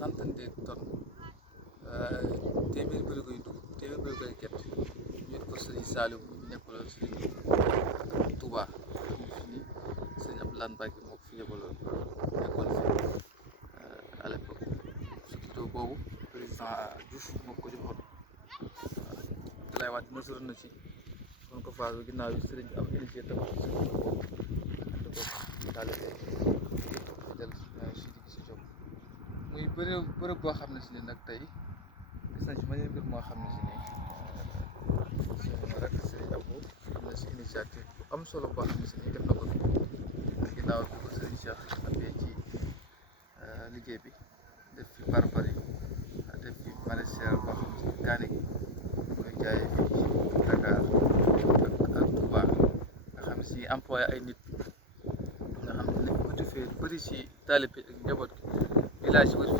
centaine de tonnes téeméeri bërigo yu dugub téeméeri bërigo yu gerte ñu ko Serigne Saliou mu nekkaloon Serigne Touba fi ni Serigne Abdoulaye Mbacke moo ko fi yebaloon nekkoon fi à l'époque surtout boobu président Diouf moo ko joxoon Abdoulaye Wade mesure na ci kon ko phase ginnaaw yi Serigne am initié tabax Serigne boobu ànd ko daal del si Diop muy bërëb boo xam ne si ne nag tey gis nañ ci ma mbir moo xam ne si ne suñu rek Serigne Abou am na si initiative bu am solo boo xam ne si ne def na ko fi ginnaaw bi ko Serigne Cheikh ambee ci liggéey bi def fi barbari def fi maraîchère boo xam ne si gaane gi koy jaayee fii ci Dakar ak Touba nga xam ne si employé ay nit nga xam ne nekk ko defee bëri si taalibe ak njaboot gi village yi